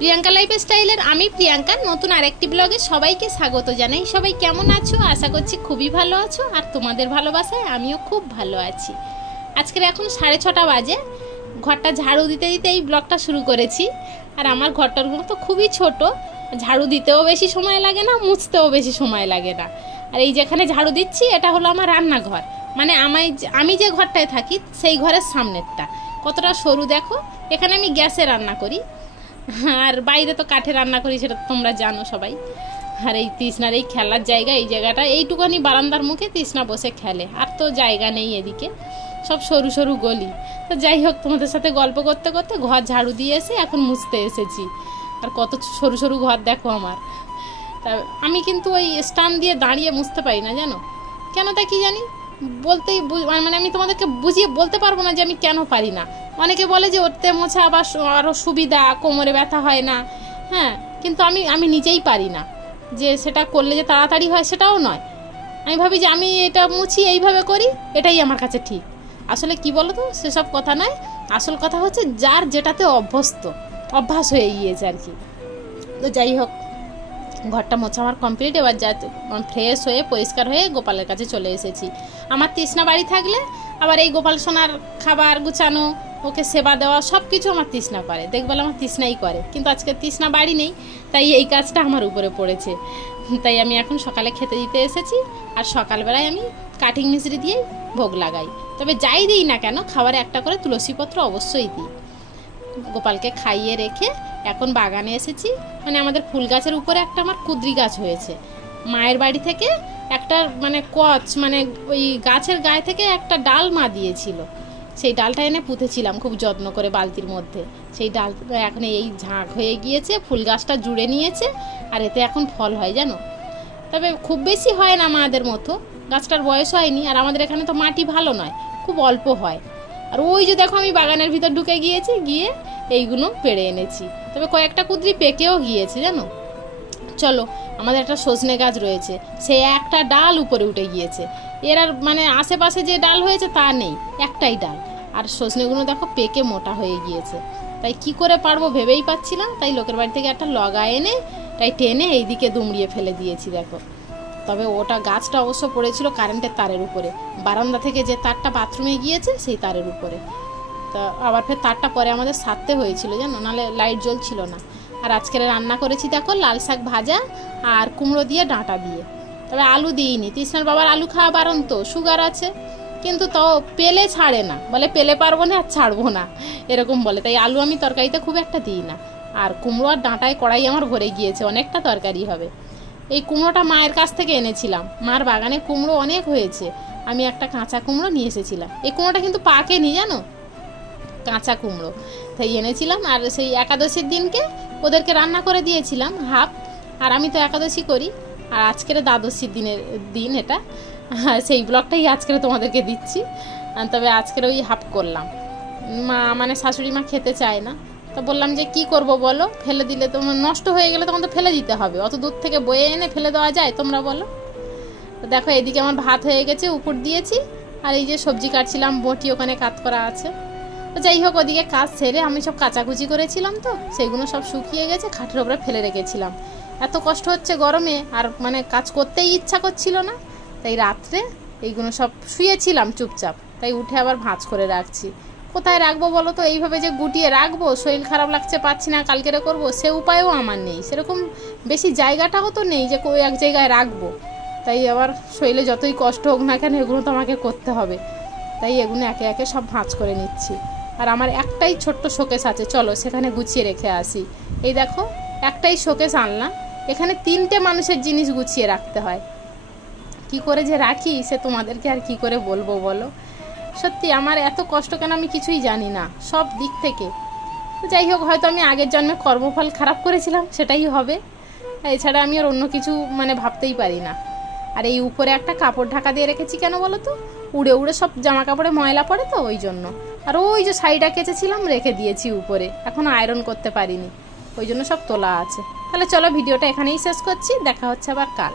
প্রিয়াঙ্কা লাইফস্টাইলের আমি প্রিয়াঙ্কা নতুন আরেকটি ব্লগে সবাইকে স্বাগত জানাই। সবাই কেমন আছো? আশা করছি খুবই ভালো আছো, আর তোমাদের ভালোবাসায় আমিও খুব ভালো আছি। আজকের এখন 6:30 বাজে। ঘরটা ঝাড়ু দিতে দিতে এই ব্লগটা শুরু করেছি। আর আমার ঘরটার তো খুবই ছোট, ঝাড়ু দিতেও বেশি সময় লাগে না, মুছতেও বেশি সময় লাগে না। আর এই যেখানে ঝাড়ু দিচ্ছি এটা হলো আমার রান্নাঘর, মানে আমি যে ঘরটায় থাকি সেই ঘরের সামনেরটা। কতটা সরু দেখো। এখানে আমি গ্যাসে রান্না করি, আর বাইরে তো কাঠে রান্না করি, সেটা তোমরা জানো সবাই। আর এই তৃষ্ণার এই খেলার জায়গা, এই জায়গাটা এইটুখানি বারান্দার মুখে তৃষ্ণা বসে খেলে, আর তো জায়গা নেই এদিকে, সব সরু সরু গলি। তো যাই হোক, তোমাদের সাথে গল্প করতে করতে ঘর ঝাড়ু দিয়ে এসে এখন মুছতে এসেছি। আর কত সরু সরু ঘর দেখো আমার। তা আমি কিন্তু ওই স্ট্যান্ড দিয়ে দাঁড়িয়ে মুছতে পারি না, জানো কেন? তা কি জানি, বলতেই মানে আমি তোমাদেরকে বুঝিয়ে বলতে পারবো না যে আমি কেন পারি না। অনেকে বলে যে ওতে মোছা আবার আরও সুবিধা, কোমরে ব্যথা হয় না, হ্যাঁ, কিন্তু আমি নিজেই পারি না। যে সেটা করলে যে তাড়াতাড়ি হয় সেটাও নয়। আমি ভাবি যে আমি এটা মুছি এইভাবে করি, এটাই আমার কাছে ঠিক। আসলে কি বলো তো, সেসব কথা নয়, আসল কথা হচ্ছে যার যেটাতে অভ্যাস হয়ে গিয়েছে আর কি। তো যাই হোক, ঘরটা মোছা আমার কমপ্লিট। এবার যা ফ্রেশ হয়ে পরিষ্কার হয়ে গোপালের কাছে চলে এসেছি। আমার তৃষ্ণা বাড়ি থাকলে আবার এই গোপাল সোনার খাবার গুছানো, ওকে সেবা দেওয়া, সব কিছু আমার তৃষ্ণা করে, দেখবেন আমার তৃষ্ণাই করে। কিন্তু আজকে তৃষ্ণা বাড়ি নেই, তাই এই কাজটা আমার উপরে পড়েছে। তাই আমি এখন সকালে খেতে দিতে এসেছি। আর সকালবেলায় আমি কাঠিং মিশ্রি দিয়ে ভোগ লাগাই। তবে যাই দিই না কেন, খাবারে একটা করে তুলসীপত্র অবশ্যই দিই। গোপালকে খাইয়ে রেখে এখন বাগানে এসেছি। মানে আমাদের ফুল গাছের উপরে একটা আমার কুদ্রি গাছ হয়েছে। মায়ের বাড়ি থেকে একটা মানে মানে ওই গাছের গায়ে থেকে একটা ডাল মা দিয়েছিল, সেই ডালটা এনে পুঁতেছিলাম খুব যত্ন করে বালতির মধ্যে। সেই ডাল এখন এই ঝাঁক হয়ে গিয়েছে, ফুল গাছটা জুড়ে নিয়েছে, আর এতে এখন ফল হয় জানো। তবে খুব বেশি হয় না মাদের মতো, গাছটার বয়স হয়নি। আর আমাদের এখানে তো মাটি ভালো নয়, খুব অল্প হয়। আর ওই যে দেখো আমি বাগানের ভিতর ঢুকে গিয়েছি, গিয়ে এইগুলো পেড়ে এনেছি। তবে কয়েকটা কুদ্রি পেকেও গিয়েছে জানো। চলো, আমাদের একটা সজনে গাছ রয়েছে, সে একটা ডাল উপরে উঠে গিয়েছে। এর আর মানে আশেপাশে যে ডাল হয়েছে তা নেই, একটাই ডাল। আর সজনেগুলো দেখো পেকে মোটা হয়ে গিয়েছে। তাই কি করে পারবো ভেবেই পাচ্ছিলাম। তাই লোকের বাড়ি থেকে একটা লগা এনে তাই টেনে এইদিকে দুমড়িয়ে ফেলে দিয়েছি দেখো। তবে ওটা গাছটা অবশ্য পড়েছিল কারেন্টের তারের উপরে, বারান্দা থেকে যে তারটা বাথরুমে গিয়েছে সেই তারের উপরে। তা আবার ফের তারটা পরে আমাদের সারতে হয়েছিল জানো, নাহলে লাইট জ্বলছিল না। আর আজকের রান্না করেছি দেখো লাল শাক ভাজা আর কুমড়ো দিয়ে ডাঁটা দিয়ে। তবে আলু দিইনি, তৃষ্ণার বাবার আলু খাওয়া বারণ, তো সুগার আছে। কিন্তু তাও পেলে ছাড়ে না, বলে পেলে পারবো না আর ছাড়বো না এরকম বলে। তাই আলু আমি তরকারিতে খুব একটা দিই না। আর কুমড়ো আর ডাঁটায় কড়াই আমার ভরে গিয়েছে, অনেকটা তরকারি হবে। এই কুমড়োটা মায়ের কাছ থেকে এনেছিলাম, মার বাগানে কুমড়ো অনেক হয়েছে। আমি একটা কাঁচা কুমড়ো নিয়ে এসেছিলাম। এই কুমড়োটা কিন্তু পাকেনি জানো, কাঁচা কুমড়ো, তাই এনেছিলাম। আর সেই একাদশীর দিনকে ওদেরকে রান্না করে দিয়েছিলাম হাফ। আর আমি তো একাদশী করি, আর আজকের দ্বাদশীর দিন এটা, সেই ব্লগটাই আজকের তোমাদেরকে দিচ্ছি। তবে আজকের ওই হাফ করলাম। মা মানে শাশুড়ি মা খেতে চায় না, তো বললাম যে কি করব বলো, ফেলে দিলে তো নষ্ট হয়ে গেলে তখন তো ফেলে দিতে হবে, অত দূর থেকে বয়ে এনে ফেলে দেওয়া যায় তোমরা বলো? তো দেখো এদিকে আমার ভাত হয়ে গেছে, উপর দিয়েছি। আর এই যে সবজি কাটছিলাম, বটি ওখানে কাট করা আছে। তো যাই হোক, ওদিকে কাজ সেরে আমি সব কাচাকুচি করেছিলাম, তো সেইগুলো সব শুকিয়ে গেছে, খাটের উপরে ফেলে রেখেছিলাম। এত কষ্ট হচ্ছে গরমে, আর মানে কাজ করতেই ইচ্ছা করছিল না। তাই রাত্রে এইগুলো সব শুয়েছিলাম চুপচাপ, তাই উঠে আবার ভাঁজ করে রাখছি। কোথায় রাখবো বলো তো? এইভাবে যে গুটিয়ে রাখবো, শরীর খারাপ লাগছে পাচ্ছি না, কালকেরে করবো, সে উপায়ও আমার নেই। সেরকম বেশি জায়গাটাও তো নেই যে এক জায়গায় রাখবো। তাই আবার শরীরে যতই কষ্ট হোক না কেন, এগুলো তো আমাকে করতে হবে। তাই এগুলো একে একে সব ভাঁজ করে নিচ্ছি। আর আমার একটাই ছোট্ট শোকেস আছে, চলো সেখানে গুছিয়ে রেখে আসি। এই দেখো একটাই শোকেস আনলাম, এখানে 3টে মানুষের জিনিস গুছিয়ে রাখতে হয়। কি করে যে রাখি সে তোমাদেরকে আর কি করে বলবো বলো। সত্যি আমার এত কষ্ট কেন আমি কিছুই জানি না সব দিক থেকে। যাই হোক, হয়তো আমি আগের জন্মে কর্মফল খারাপ করেছিলাম, সেটাই হবে। এছাড়া আমি আর অন্য কিছু মানে ভাবতেই পারি না। আর এই উপরে একটা কাপড় ঢাকা দিয়ে রেখেছি কেন বলো তো? উড়ে উড়ে সব জামা কাপড়ে ময়লা পড়ে তো, ওই জন্য। আর ওই যে শাড়িটা কেচেছিলাম রেখে দিয়েছি উপরে, এখনও আয়রন করতে পারিনি, ওই জন্য সব তোলা আছে। তাহলে চলো ভিডিওটা এখানেই শেষ করছি, দেখা হচ্ছে আবার কাল।